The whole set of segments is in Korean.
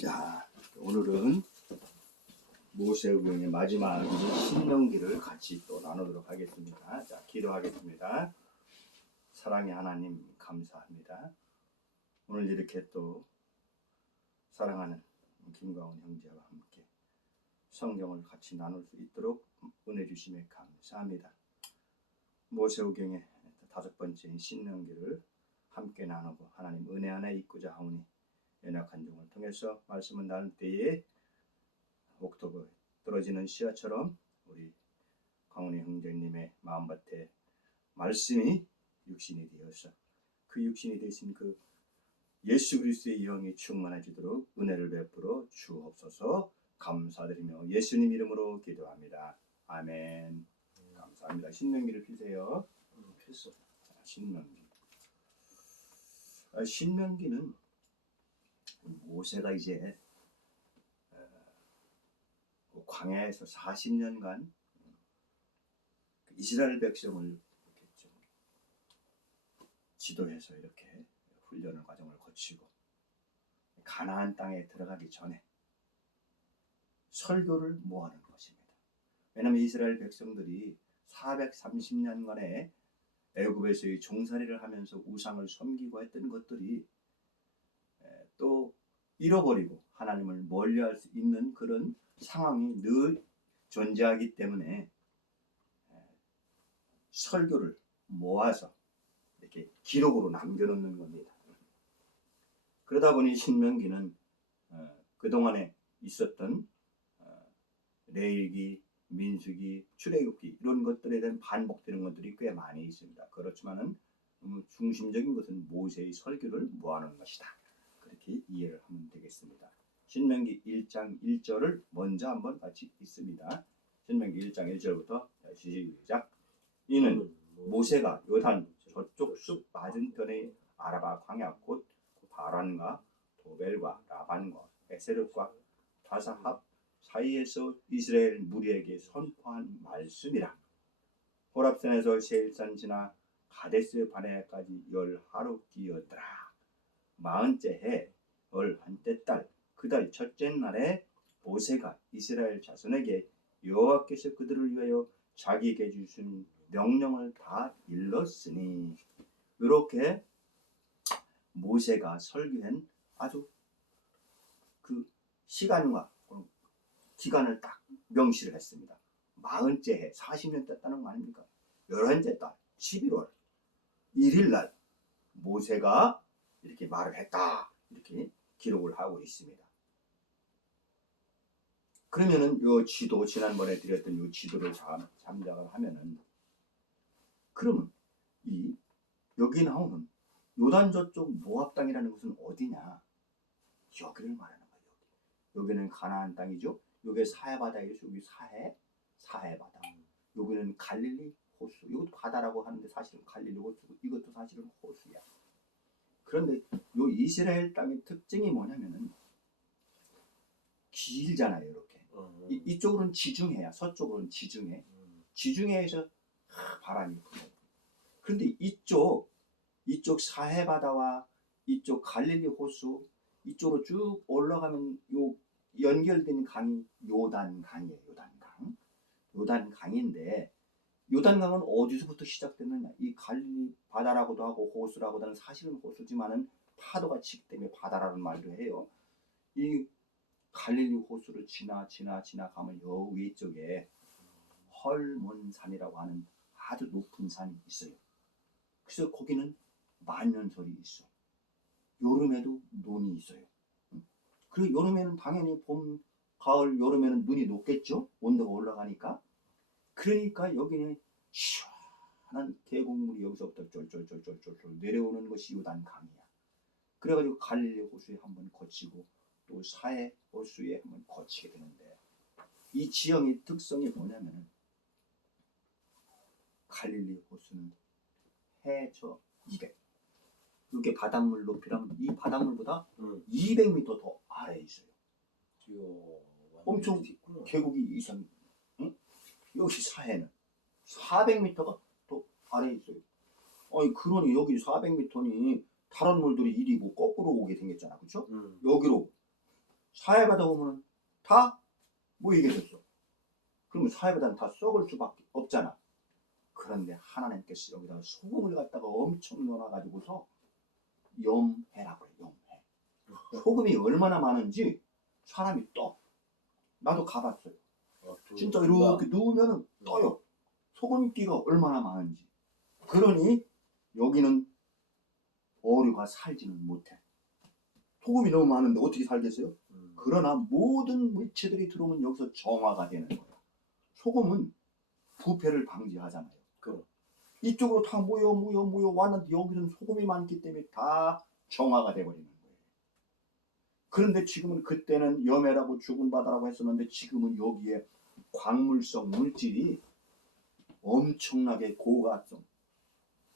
자, 오늘은 모세우경의 마지막 신명기를 같이 또 나누도록 하겠습니다. 자, 기도하겠습니다. 사랑의 하나님 감사합니다. 오늘 이렇게 또 사랑하는 김광훈 형제와 함께 성경을 같이 나눌 수 있도록 은혜 주심에 감사합니다. 모세우경의 5번째 신명기를 함께 나누고 하나님 은혜 안에 있고자 하오니 연약한 종을 통해서 말씀을 나눌 때에 옥토버에 떨어지는 씨앗처럼 우리 광훈이 형제님의 마음밭에 말씀이 육신이 되어서 그 육신이 되신 그 예수 그리스도의 영이 충만해지도록 은혜를 베풀어 주옵소서. 감사드리며 예수님 이름으로 기도합니다. 아멘. 감사합니다. 신명기를 펴세요. 폈어. 신명기. 신명기는 모세가 이제 광야에서 40년간 이스라엘 백성을 이렇게 좀 지도해서 이렇게 훈련의 과정을 거치고 가나안 땅에 들어가기 전에 설교를 모아놓은 것입니다. 왜냐하면 이스라엘 백성들이 430년간의 애굽에서의 종살이를 하면서 우상을 섬기고 했던 것들이 또 잃어버리고 하나님을 멀리할 수 있는 그런 상황이 늘 존재하기 때문에 설교를 모아서 이렇게 기록으로 남겨놓는 겁니다. 그러다 보니 신명기는 그동안에 있었던 레위기, 민수기, 출애굽기 이런 것들에 대한 반복되는 것들이 꽤 많이 있습니다. 그렇지만은 중심적인 것은 모세의 설교를 모아놓은 것이다. 그렇게 이해를 하면 되겠습니다. 신명기 1장 1절을 먼저 한번 같이 읽습니다. 신명기 1장 1절부터 시작. 이는 모세가 요단 저쪽 숲 맞은편의 아라바 광야 곧 바란과 도벨과 라반과 에세르과 다사합 사이에서 이스라엘 무리에게 선포한 말씀이라. 호랍산에서 세일산 지나 가데스 바네아까지 10하루끼였더라. 40째 해 11째 달 그 달 첫째 날에 모세가 이스라엘 자손에게 여호와께서 그들을 위하여 자기에게 주신 명령을 다 일렀으니. 이렇게 모세가 설교한 아주 그 시간과 기간을 딱 명시를 했습니다. 40째 해 40년 됐다는 거 아닙니까? 11째 달 11월 1일 날 모세가 이렇게 말을 했다. 이렇게 기록을 하고 있습니다. 그러면은 요 지도 지난번에 드렸던 요 지도를 잠작을 하면은 그러면 이 여기 나오는 요단 저쪽 모압 땅이라는 것은 어디냐? 여기를 말하는 거예요. 여기는 가나안 땅이죠. 여기 사해바다이죠. 여기 사해바다. 여기는 갈릴리 호수. 이것도 바다라고 하는데 사실은 갈릴리 호수고 이것도 사실은 호수야. 그런데 요 이스라엘 땅의 특징이 뭐냐면은 길잖아요. 이렇게. 이쪽으로는 지중해야. 서쪽으로는 지중해. 지중해에서 바람이 불어요. 그런데 이쪽 사해바다와 이쪽 갈릴리 호수 이쪽으로 쭉 올라가면 요 연결된 강이 요단강이에요. 요단강인데 요단강은 어디서부터 시작됐느냐? 이 갈릴리 바다라고도 하고 호수라고도 하는 사실은 호수지만은 파도가 치기 때문에 바다라는 말도 해요. 이 갈릴리 호수를 지나 가면 요 위쪽에 헐몬산이라고 하는 아주 높은 산이 있어요. 그래서 거기는 만년설이 있어. 여름에도 눈이 있어요. 그리고 여름에는 당연히 봄, 가을, 여름에는 눈이 녹겠죠? 온도가 올라가니까. 그러니까 여기는 시원한 계곡물이 여기서부터 쫄쫄쫄쫄쫄 내려오는 것이 요단강이야. 그래가지고 갈릴리 호수에 한번 거치고 또 사해 호수에 한번 거치게 되는데 이 지형의 특성이 뭐냐면은 갈릴리 호수는 해저 200. 이게 바닷물 높이라면 이 바닷물보다 200m 더 아래에 있어요. 엄청 계곡이 이상. 응? 여기 사해는 400m가 더 아래에 있어요. 아니 그러니 여기 400m니 다른 물들이 이리 뭐 거꾸로 오게 생겼잖아, 그렇죠? 여기로 사해바다 오면 다 모이게 됐어. 그러면 사해바다는 다 썩을 수밖에 없잖아. 그런데 하나님께서 여기다가 소금을 갖다가 엄청 넣어가지고서 염해라고 그래. 염해. 소금이 얼마나 많은지 사람이 떠. 나도 가봤어요. 진짜 이렇게 누우면 떠요. 소금기가 얼마나 많은지. 그러니 여기는 어류가 살지는 못해. 소금이 너무 많은데 어떻게 살겠어요? 그러나 모든 물체들이 들어오면 여기서 정화가 되는 거예요. 소금은 부패를 방지하잖아요. 이쪽으로 다 모여 왔는데 여기는 소금이 많기 때문에 다 정화가 돼버리는 거예요. 그런데 지금은 그때는 염해라고 죽은 바다라고 했었는데 지금은 여기에 광물성 물질이 엄청나게 고가성,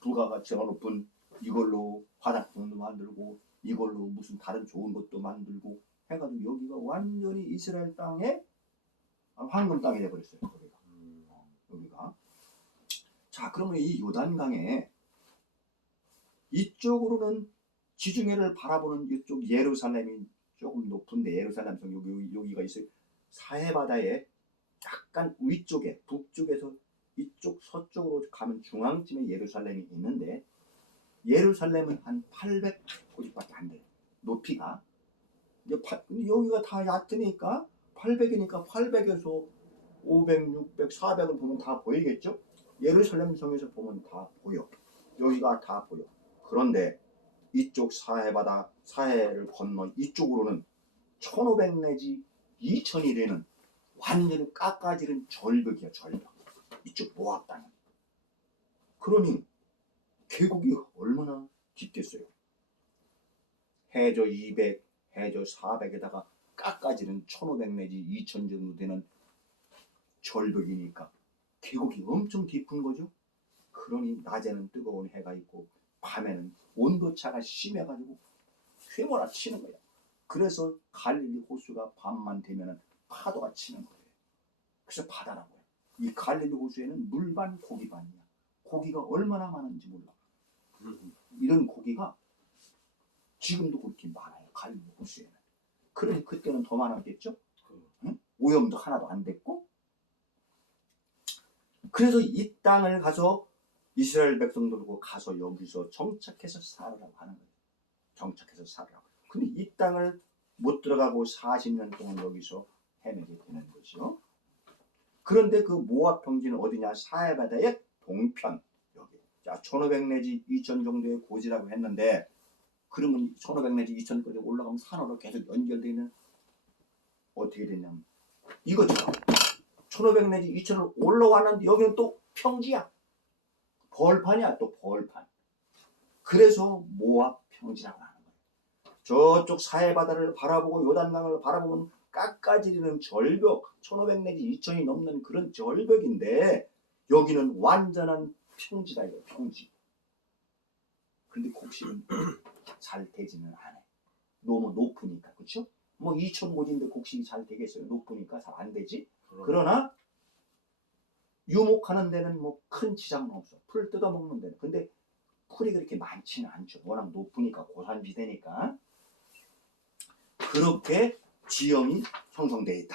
부가가치가 높은 이걸로 화장품도 만들고 이걸로 무슨 다른 좋은 것도 만들고 해가지고 여기가 완전히 이스라엘 땅에 황금 땅이 돼버렸어요. 여기가. 자, 그러면 이 요단강에 이쪽으로는 지중해를 바라보는 이쪽 예루살렘이 조금 높은데 예루살렘 성 여기가 있어요. 사해바다의 약간 위쪽에 북쪽에서 이쪽 서쪽으로 가면 중앙쯤에 예루살렘이 있는데 예루살렘은 한 890밖에 안 돼요. 높이가. 여기가 다 얕으니까 800이니까 800에서 500, 600, 400을 보면 다 보이겠죠? 예루살렘 성에서 보면 다 보여. 여기가 다 보여. 그런데 이쪽 사해바다, 사해를 건너 이쪽으로는 1500 내지 2000이 되는 완전히 깎아지른 절벽이야, 절벽. 이쪽 모압 땅은. 그러니 계곡이 얼마나 깊겠어요? 해저 200, 해저 400에다가 깎아지른 1500 내지 2000 정도 되는 절벽이니까 계곡이 엄청 깊은 거죠. 그러니 낮에는 뜨거운 해가 있고 밤에는 온도차가 심해가지고 휘몰아치는 거야. 그래서 갈릴리 호수가 밤만 되면 파도가 치는 거예요. 그래서 바다라고요. 이 갈릴리 호수에는 물반 고기반이야. 고기가 얼마나 많은지 몰라. 이런 고기가 지금도 그렇게 많아요. 갈릴리 호수에는. 그러니 그때는 더 많았겠죠? 응? 오염도 하나도 안 됐고. 그래서 이 땅을 가서 이스라엘 백성들고 가서 여기서 정착해서 살으라고 하는 거예요. 정착해서 살으라고. 근데 이 땅을 못 들어가고 40년 동안 여기서 헤매게 되는 거죠. 그런데 그 모압 평지는 어디냐? 사해바다의 동편. 여기. 자, 1500 내지 2000 정도의 고지라고 했는데 그러면 1500 내지 2000까지 올라가면 산으로 계속 연결되는 어떻게 되냐면 이거처럼 1500 내지 2000을 올라왔는데 여기는 또 평지야. 벌판이야. 또 벌판. 그래서 모압 평지라고 하는 거예요. 저쪽 사해바다를 바라보고 요단강을 바라보면 깎아지르는 절벽 1500 내지 2000이 넘는 그런 절벽인데 여기는 완전한 평지다. 이거 평지. 근데 곡식은 잘 되지는 않아요. 너무 높으니까. 그렇죠? 뭐 2000고지인데 곡식이 잘 되겠어요. 높으니까 잘 안 되지. 그러나 유목하는 데는 뭐 큰 지장은 없어. 풀 뜯어먹는 데는. 근데 풀이 그렇게 많지는 않죠. 워낙 높으니까 고산지대니까. 그렇게 지형이 형성되어 있다.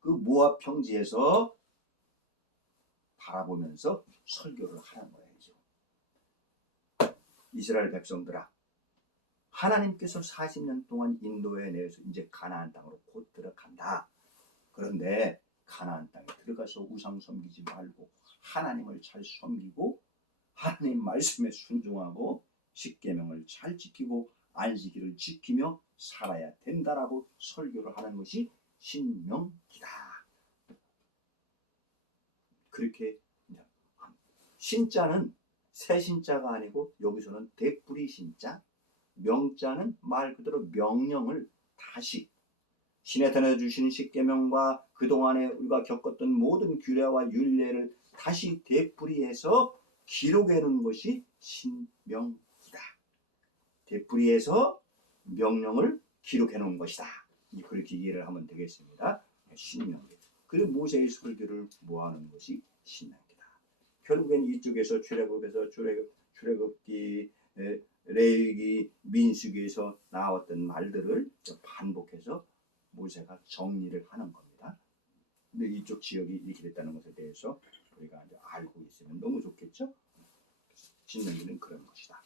그 모압 평지에서 바라보면서 설교를 하는 거예요. 이스라엘 백성들아, 하나님께서 40년 동안 인도해 내서 이제 가나안 땅으로 곧 들어간다. 그런데 가나안 땅에 들어가서 우상 섬기지 말고 하나님을 잘 섬기고 하나님 말씀에 순종하고 십계명을 잘 지키고 안식일을 지키며 살아야 된다라고 설교를 하는 것이 신명기다. 그렇게 신자는 새 신자가 아니고 여기서는 되뿌리 신자, 명자는 말 그대로 명령을 다시 신의 전해 주신 십계명과 그동안에 우리가 겪었던 모든 규례와 율례를 다시 되풀이해서 기록해 놓은 것이 신명기다. 되풀이해서 명령을 기록해 놓은 것이다. 그렇게 이해를 하면 되겠습니다. 신명기. 그리고 모세의 설교를 모아놓은 것이 신명기다. 결국엔 이쪽에서 출애굽에서 출애굽기, 레위기, 민수기에서 나왔던 말들을 반복해서 정리를 하는 겁니다. 근데 이쪽 지역이 이렇게 됐다는 것에 대해서 우리가 이제 알고 있으면 너무 좋겠죠? 신명기는 그런 것이다.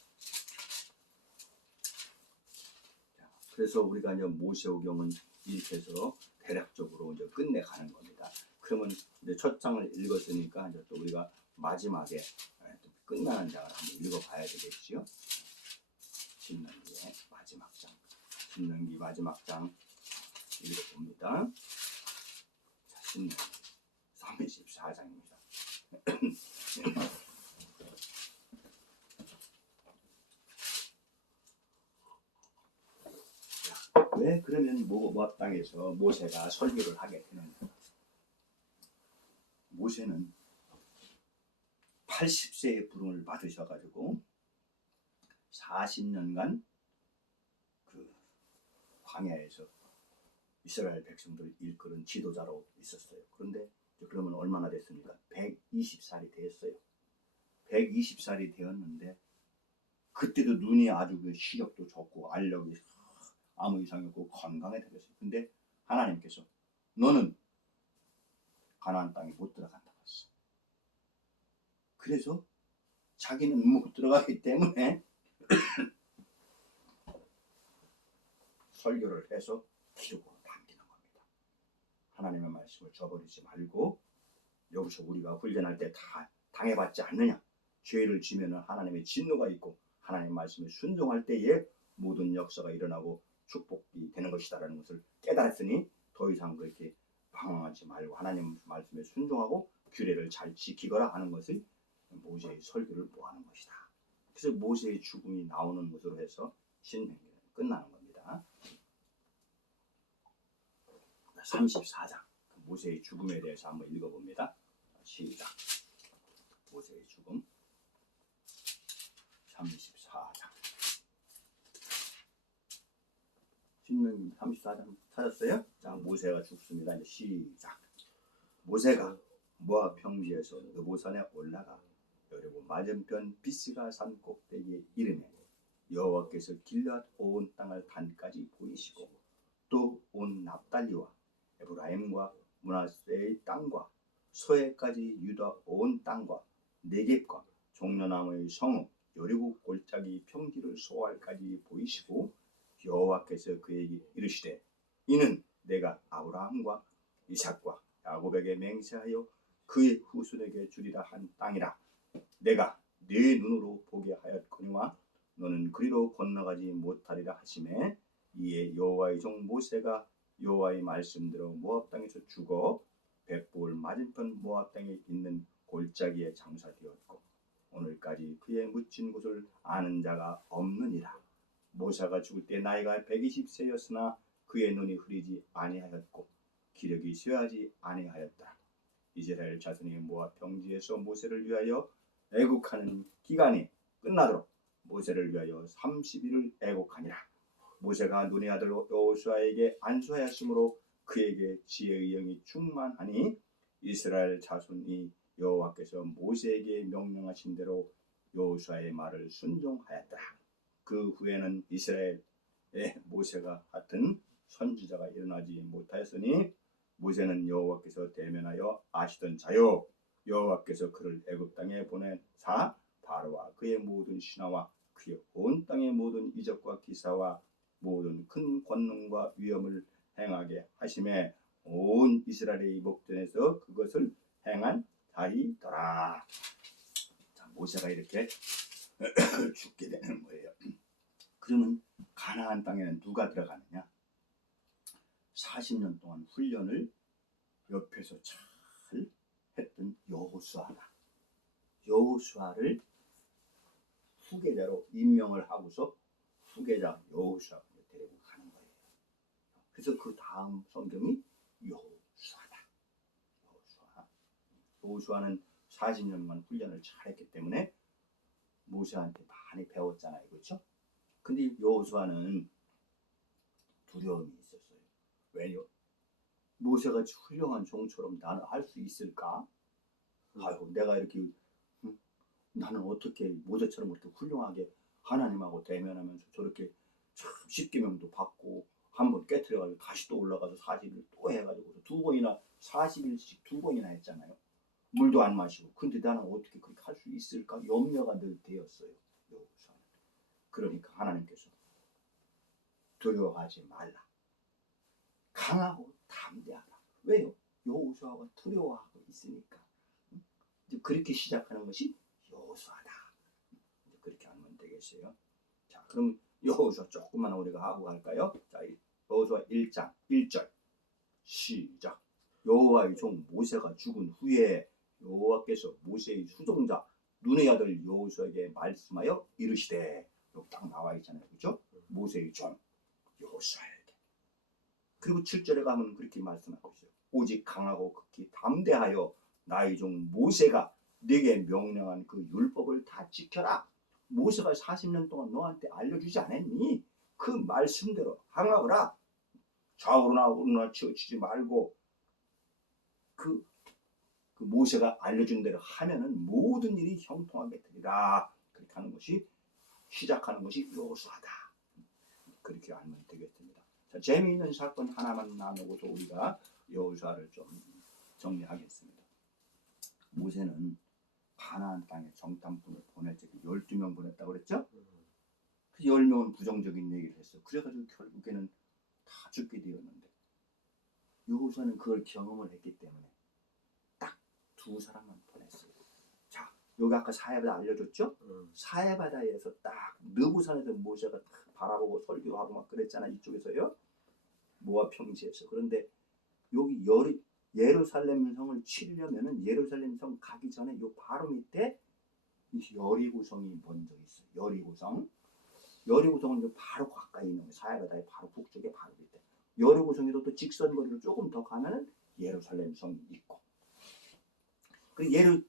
자, 그래서 우리가 이제 모세오경은 이렇게 해서 대략적으로 이제 끝내가는 겁니다. 그러면 이제 첫 장을 읽었으니까 이제 또 우리가 마지막에 또 끝나는 장을 한번 읽어봐야 되겠지요. 신명기의 마지막 장. 신명기 마지막 장 읽어봅니다. 자, 신명기 34장입니다. 왜 그러면 모압 땅에서 모세가 설교를 하게 되는가? 모세는 80세의 부름을 받으셔가지고 40년간 그 광야에서 이스라엘 백성들을 이끌은 지도자로 있었어요. 그런데 그러면 얼마나 됐습니까? 120살이 됐어요. 120살이 되었는데 그때도 눈이 아주 그 시력도 좋고 알력이 아무 이상이 없고 건강해졌어요. 근데 하나님께서 너는 가나안 땅에 못 들어간다고 했어. 그래서 자기는 못 들어가기 때문에 설교를 해서 기록으로 남기는 겁니다. 하나님의 말씀을 저버리지 말고 여기서 우리가 훈련할 때 다 당해봤지 않느냐. 죄를 지면 하나님의 진노가 있고 하나님의 말씀에 순종할 때에 모든 역사가 일어나고 축복이 되는 것이다라는 것을 깨달았으니 더 이상 그렇게 방황하지 말고 하나님 말씀에 순종하고 규례를 잘 지키거라 하는 것을 모세의 설교를 모아는 것이다. 그래서 모세의 죽음이 나오는 것으로 해서 신명기는 끝나는 겁니다. 34장 모세의 죽음에 대해서 한번 읽어봅니다. 시작. 모세의 죽음 34장. 신명기 34장 찾았어요? 자, 모세가 죽습니다. 이제 시작. 모세가 모압 평지에서 느보산에 올라가 여리고 맞은편 비스가 산 꼭대기에 이르매 여호와께서 길앗 온 땅을 단까지 보이시고 또 온 납달리와 에브라임과 므낫세의 땅과 서해까지 유다 온 땅과 네겝과 종려나무의 성읍 여리고 골짜기 평지를 소알까지 보이시고 여호와께서 그에게 이르시되 이는 내가 아브라함과 이삭과 야곱에게 맹세하여 그의 후손에게 주리라 한 땅이라. 내가 네 눈으로 보게 하였거니와 너는 그리로 건너가지 못하리라 하시매 이에 여호와의 종 모세가 여호와의 말씀대로 모압 땅에서 죽어 벳볼 맞은편 모압 땅에 있는 골짜기에 장사되었고 오늘까지 그의 묻힌 곳을 아는 자가 없느니라. 모세가 죽을 때 나이가 120세였으나 그의 눈이 흐리지 아니하였고 기력이 쇠하지 아니하였다. 이스라엘 자손이 모압 평지에서 모세를 위하여 애국하는 기간이 끝나도록 모세를 위하여 30일을 애국하니라. 모세가 눈의 아들 여호수아에게 안수하였으므로 그에게 지혜의 영이 충만하니 이스라엘 자손이 여호와께서 모세에게 명령하신 대로 여호수아의 말을 순종하였더라. 그 후에는 이스라엘에 모세가 같은 선지자가 일어나지 못하였으니 모세는 여호와께서 대면하여 아시던 자요 여호와께서 그를 애굽 땅에 보내사 바로와 그의 모든 신하와 그의 온 땅의 모든 이적과 기사와 모든 큰 권능과 위엄을 행하게 하심에 온 이스라엘의 목전에서 그것을 행한 자이더라. 자, 모세가 이렇게 죽게 되는 거예요. 그러면 가나안 땅에는 누가 들어가느냐? 40년 동안 훈련을 옆에서 잘 했던 여호수아가 여호수아를 후계자로 임명을 하고서 후계자 여호수아가 데리고 가는 거예요. 그래서 그 다음 성경이 여호수아다. 여호수아는 40년간 훈련을 잘했기 때문에 모세한테 많이 배웠잖아요. 그렇죠? 근데 여호수아는 두려움이 있었어요. 왜요? 모세가 훌륭한 종처럼 나는 할 수 있을까? 아이고 내가 이렇게 나는 어떻게 모세처럼 그렇게 훌륭하게 하나님하고 대면하면서 저렇게 참 십계명도 받고 한번 깨트려가지고 다시 또 올라가서 40일 또 해가지고 두 번이나 40일씩 두 번이나 했잖아요. 물도 안 마시고. 근데 나는 어떻게 그렇게 할 수 있을까? 염려가 늘 되었어요. 여호수아는. 그러니까 하나님께서 두려워하지 말라. 강하고 담대하라. 왜요? 여호수아가 두려워하고 있으니까. 이제 그렇게 시작하는 것이 여호수아다. 그렇게 하면 되겠어요. 자, 그럼 여호수아 조금만 우리가 하고 갈까요? 자, 여호수아 1장 1절 시작. 여호와의 종 모세가 죽은 후에 여호와께서 모세의 수종자 눈의 아들 여호수아에게 말씀하여 이르시되, 여기 딱 나와 있잖아요. 그렇죠? 모세의 종 여호수아에게. 그리고 7절에 가면 그렇게 말씀하고 있어요. 오직 강하고 극히 담대하여 나의 종 모세가 네게 명령한 그 율법을 다 지켜라. 모세가 40년 동안 너한테 알려주지 않았니? 그 말씀대로 행하거라. 좌우로나 우로나 치우치지 말고 그 모세가 알려준 대로 하면은 모든 일이 형통하게 되리라. 그렇게 하는 것이 시작하는 것이 여호수아다. 그렇게 알면 되겠습니다. 자, 재미있는 사건 하나만 나누고서 우리가 여호수아를 좀 정리하겠습니다. 모세는 가나안 땅에 정탐꾼을 보낼 때 12명 보냈다고 그랬죠? 그 10명은 부정적인 얘기를 했어. 그래가지고 결국에는 다 죽게 되었는데 여호수아는 그걸 경험을 했기 때문에 딱 두 사람만 보냈어요. 자, 여기 아까 사해바다 알려줬죠? 사해바다에서 딱 느부산에서 모세가 딱 바라보고 설교하고 막 그랬잖아. 이쪽에서요. 모압 평지에서. 그런데 여기 예루살렘 성을 치려면은 예루살렘 성 가기 전에 요 바로 밑에 여리고성이 먼저 있어요. 여리고성은 바로 가까이 있는 거예요. 사해바다의 바로 북쪽에 바로 밑에. 여리고성에도 또 직선거리로 조금 더 가면은 예루살렘 성이 있고. 그리고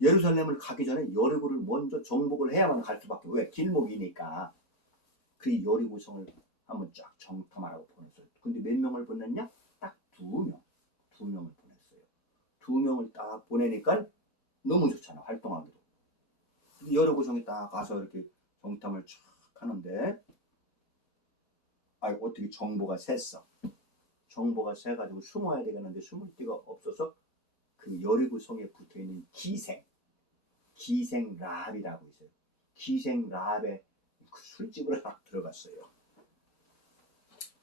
예루살렘을 가기 전에 여리고를 먼저 정복을 해야만 갈 수밖에. 왜? 길목이니까. 그 여리고성을 한번 쫙 정탐하라고 보냈어요. 근데 몇 명을 보냈냐? 딱 두 명을 보냈어요. 두 명을 딱 보내니까 너무 좋잖아. 활동하기도. 여리고성에 딱 가서 이렇게 정탐을 쫙 하는데, 어떻게 정보가 샜어. 정보가 새가지고 숨어야 되겠는데 숨을 데가 없어서 그 여리고성에 붙어있는 기생 라합이라고 있어요. 기생 라합의 그 술집으로 딱 들어갔어요.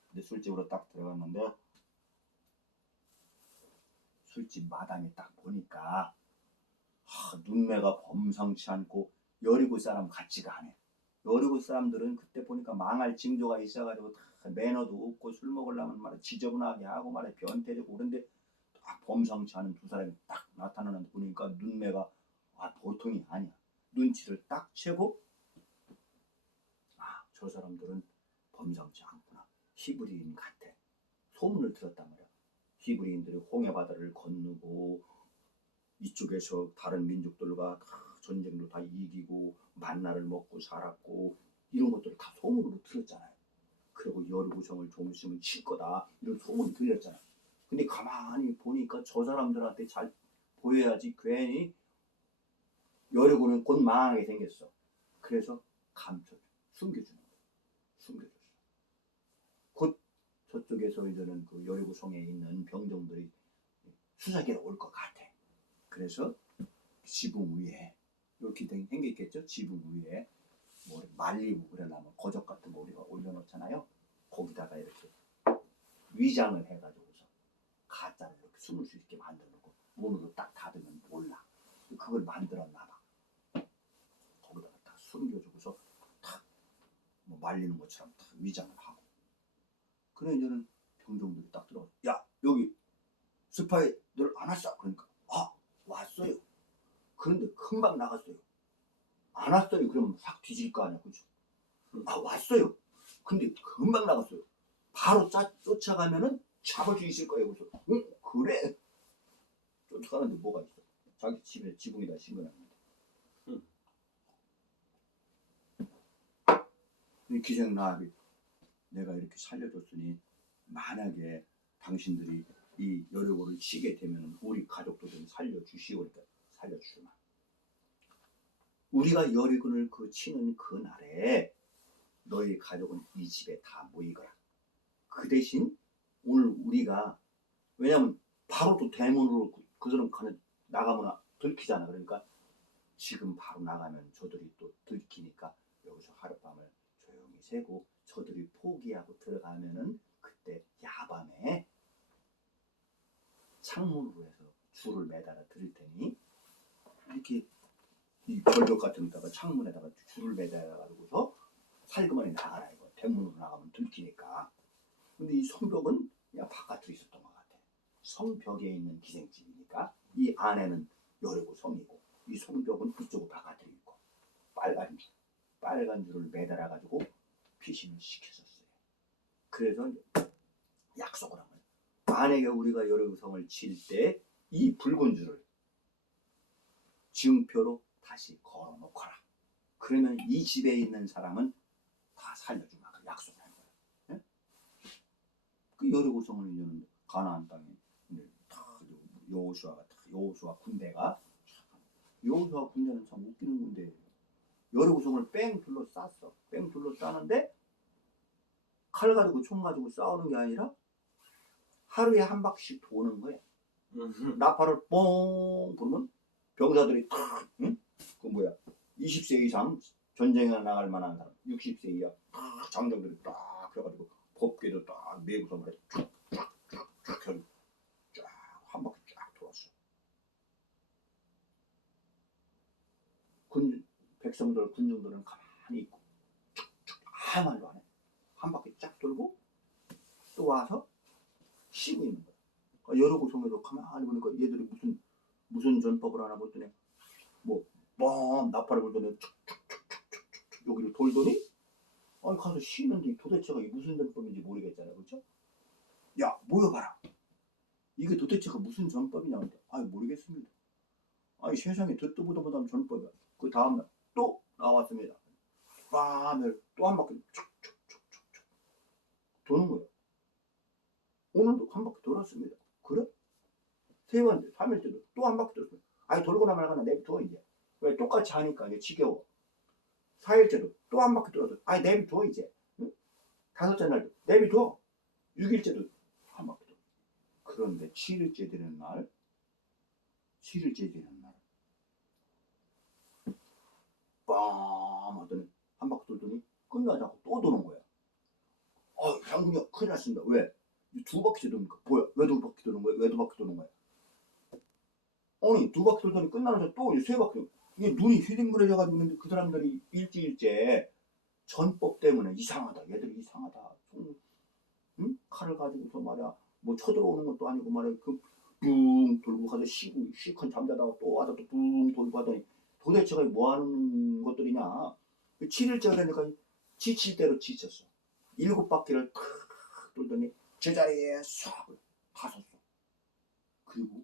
근데 술집으로 딱 들어갔는데 술집 마당에 딱 보니까 눈매가 범상치 않고 여리고 사람 같지가 않아요. 여리고 사람들은 그때 보니까 망할 징조가 있어가지고 다 매너도 없고 술 먹으려면 말이야 지저분하게 하고 말이야 변태되고. 그런데 딱 범상치 않은 두 사람이 딱 나타나는 보니까 눈매가 보통이 아니야. 눈치를 딱 채고 저 사람들은 범상치 않구나. 히브리인 같아. 소문을 들었단 말이야. 히브리인들이 홍해바다를 건너고 이쪽에서 다른 민족들과 전쟁도 다 이기고 만나를 먹고 살았고 이런 것들을 다 소문으로 들었잖아요. 그리고 여리고성을 좀 있으면 칠 거다 이런 소문이 들렸잖아. 근데 가만히 보니까 저 사람들한테 잘 보여야지 괜히 여리고는 곧 망하게 생겼어. 그래서 숨겨주는 거야. 숨겨줬어. 곧 저쪽에서 이제는 그 여리고성에 있는 병정들이 수사기로 올 것 같아. 그래서 지붕 위에 이렇게 생겼겠죠. 지붕 위에 뭐 말리고 그러려면 거적 같은 거 우리가 올려놓잖아요. 거기다가 이렇게 위장을 해가지고서 가짜를 이렇게 숨을 수 있게 만들어놓고 문으로 딱 닫으면 몰라. 그걸 만들었나 봐. 거기다가 딱 숨겨주고서 탁 뭐 말리는 것처럼 탁 위장을 하고. 그래 이제는 병정들이 딱 들어가. 야 여기 스파이들 안 왔어. 그러니까 왔어요. 그런데 금방 나갔어요. 안 왔어요. 그러면 확 뒤질 거 아니야. 그죠? 왔어요. 근데 금방 나갔어요. 바로 쫓아가면은 잡을 수 있을 거예요. 그래서 그래. 쫓아가는데 뭐가 있어. 자기 집에 지붕에다 신겨놨는데. 기생 라합이 내가 이렇게 살려줬으니 만약에 당신들이 이 여리고를 치게 되면 우리 가족도 좀 살려주시오. 그러니까 살려주마. 우리가 여리고를 치는 그날에 너희 가족은 이 집에 다 모이거라. 그 대신 오늘 우리가 왜냐면 바로 또 대문으로 그 사람 나가면 들키잖아. 그러니까 지금 바로 나가면 저들이 또 들키니까 여기서 하룻밤을 조용히 새고 저들이 포기하고 들어가면은 그때 야밤에 창문으로 해서 줄을 매달아 드릴 테니 이렇게 이 벌벽 같은 데다가 창문에다가 줄을 매달아 가지고서 살그머니 나가라 이거. 대문으로 나가면 들키니까. 근데 이 성벽은 그냥 바깥으로 있었던 것 같아. 성벽에 있는 기생집이니까 이 안에는 여리고 성이고 이 성벽은 이쪽으로 바깥으로 있고 빨간 줄을 매달아 가지고 피신을 시켰었어요. 그래서 약속을 한 거예요. 만약에 우리가 여리고 성을 칠 때 이 붉은 줄을 증표로 다시 걸어놓거라. 그러면 이 집에 있는 사람은 다 살려주마. 그 약속을 한 거예요. 네? 그 여리고성을 이제는 가나안 땅에 여호수아 군대가 여호수아 군대는 참 웃기는 군대예요. 여리고성을 뺑 둘러쌌어. 뺑 둘러싸는데 칼 가지고 총 가지고 싸우는 게 아니라 하루에 한 바퀴씩 도는 거야. 나팔을 뽕 부르면 병사들이 탁, 응? 그 뭐야 20세 이상 전쟁에 나갈 만한 사람 60세 이하 탁 장정들이 딱 해가지고 법궤도 딱 메고서 말해 쫙쫙쫙쫙 한 바퀴 쫙 돌았어. 백성들 군중들은 가만히 있고 아무 말도 안 해. 한 바퀴 쫙 돌고 또 와서 쉬고 있는 거야. 여러 구성에도 가만히 보니까 얘들이 무슨 전법을 하나 보더니 뭐 나팔을 불더니 툭툭툭툭툭 여기를 돌더니 가서 쉬는데 도대체가 무슨 전법인지 모르겠잖아요. 그렇죠? 야 모여봐라. 이게 도대체가 무슨 전법이냐. 모르겠습니다. 세상에 듣도 보도 못한 전법이야. 그 다음날 또 나왔습니다. 밤을 또 한 바퀴 툭툭툭툭 도는 거예요. 오늘도 한 바퀴 돌았습니다. 그래? 세 번째, 3일째도 또 한 바퀴 돌았어요. 돌거나 말거나 내비둬 이제. 왜 똑같이 하니까 이제 지겨워. 4일째도 또 한 바퀴 돌았어요. 내비둬 이제. 응? 5째 날도 내비둬. 6일째도 한 바퀴 돌았어요. 그런데 7일째 되는 날 빰 하더니 한 바퀴 돌더니 끝나자고 또 도는 거야. 장군이 큰일 났습니다. 왜? 2바퀴째 도니까 뭐야? 왜 2바퀴 도는 거야? 왜 2바퀴 도는 거야? 2바퀴 돌더니 끝나면서 또 3바퀴. 이게 눈이 휘둥그레져가지고 있는데 그 사람들이 일주일째 전법 때문에 이상하다. 얘들이 이상하다. 응? 칼을 가지고서 말이야. 뭐 쳐들어오는 것도 아니고 말이야. 붕 돌고 가서 쉬고 실컷 잠자다가 또 와서 또 붕 돌고 하더니 도대체가 뭐 하는 것들이냐. 7일째 그러니까 지칠 대로 지쳤어. 7바퀴를 탁 돌더니 제자리에 쏙 가섰어. 그리고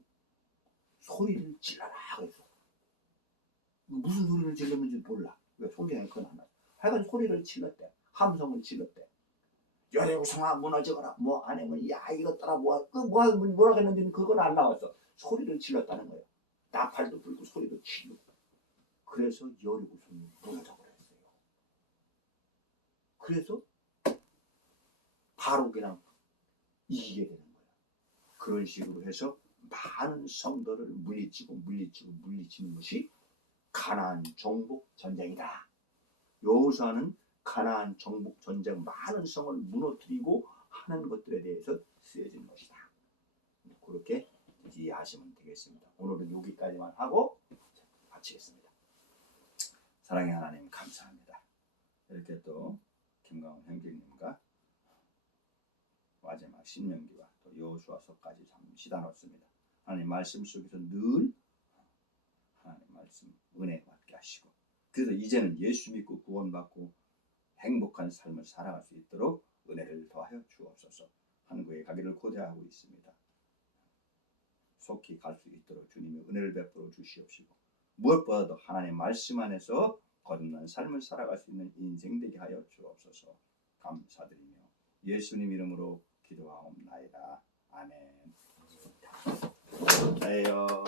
소리를 질러라 그랬어. 무슨 소리를 질렀는지 몰라. 왜 성경에 그건 안 나와. 하여간 소리를 질렀대. 함성을 질렀대. 여리고성아 무너져라. 뭐 아니면 야 이것들아 뭐라 했는지 그건 안 나왔어. 소리를 질렀다는 거예요. 나팔도 불고 소리도 치고. 그래서 여리고성이 무너져버렸어요. 그래서 바로 그냥 이기게 되는 거예요. 그런 식으로 해서 많은 성도를 물리치는 것이 가나안 정복 전쟁이다. 여호수아는 가나안 정복 전쟁 많은 성을 무너뜨리고 하는 것들에 대해서 쓰여진 것이다. 그렇게 이해하시면 되겠습니다. 오늘은 여기까지만 하고 마치겠습니다. 사랑의 하나님 감사합니다. 이렇게 또 김강훈 형제님과 마지막 신명기와 또 여호수아서까지 참 시다눴습니다. 하나님 말씀 속에서 늘 하나님 말씀 은혜 받게 하시고 그래서 이제는 예수 믿고 구원받고 행복한 삶을 살아갈 수 있도록 은혜를 더하여 주옵소서. 한국에 가기를 고대하고 있습니다. 속히 갈 수 있도록 주님의 은혜를 베풀어 주시옵시고 무엇보다도 하나님 말씀 안에서 거듭난 삶을 살아갈 수 있는 인생 되게 하여 주옵소서. 감사드리며 예수님 이름으로 기도하옵나이다. 아멘. 감사해요.